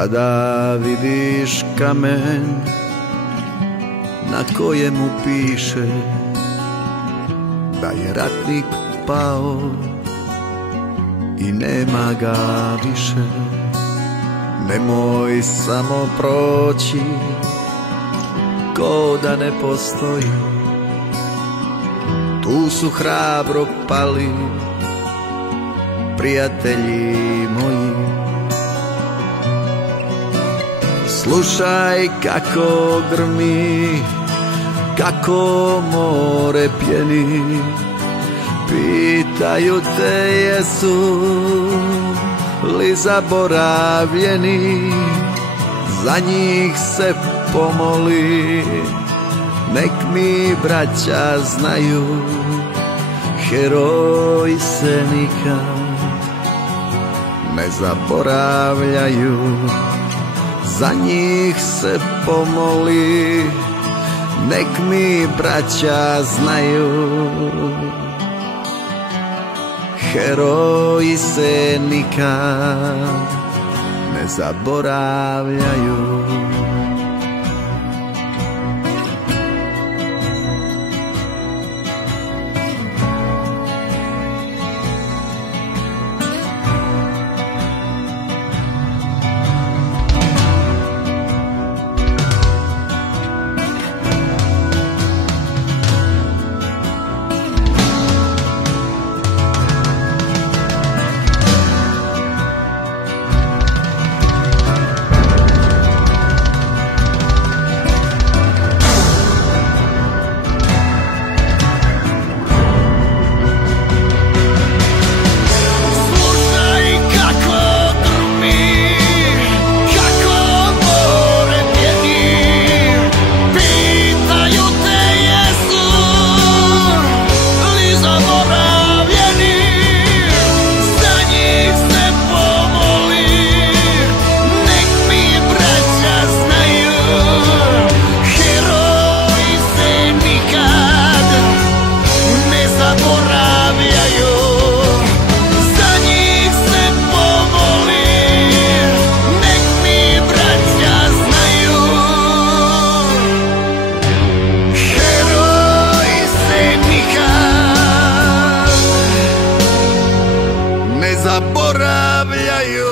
Kada vidiš kamen na kojemu piše da je ratnik pao i nema ga više, nemoj samo proći ko da ne postoji. Tu su hrabro pali prijatelji moji. Slušaj kako grmi, kako more pjeni, pitaju te jesu li zaboravljeni. Za njih se pomoli, nek mi braća znaju, heroji se nikad ne zaboravljaju. Za njih se pomoli, nek mi braća znaju, heroji se nikad ne zaboravljaju. Zaboravljaju.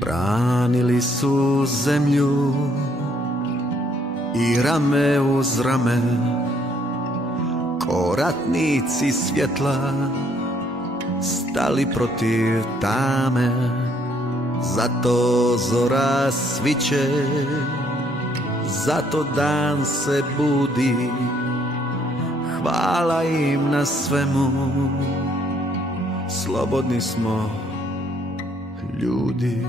Branili su zemlju i rame uz rame, ko ratnici svjetla stali protiv tame. Zato zora sviće, zato dan se budi, hvala im na svemu, slobodni smo ljudi.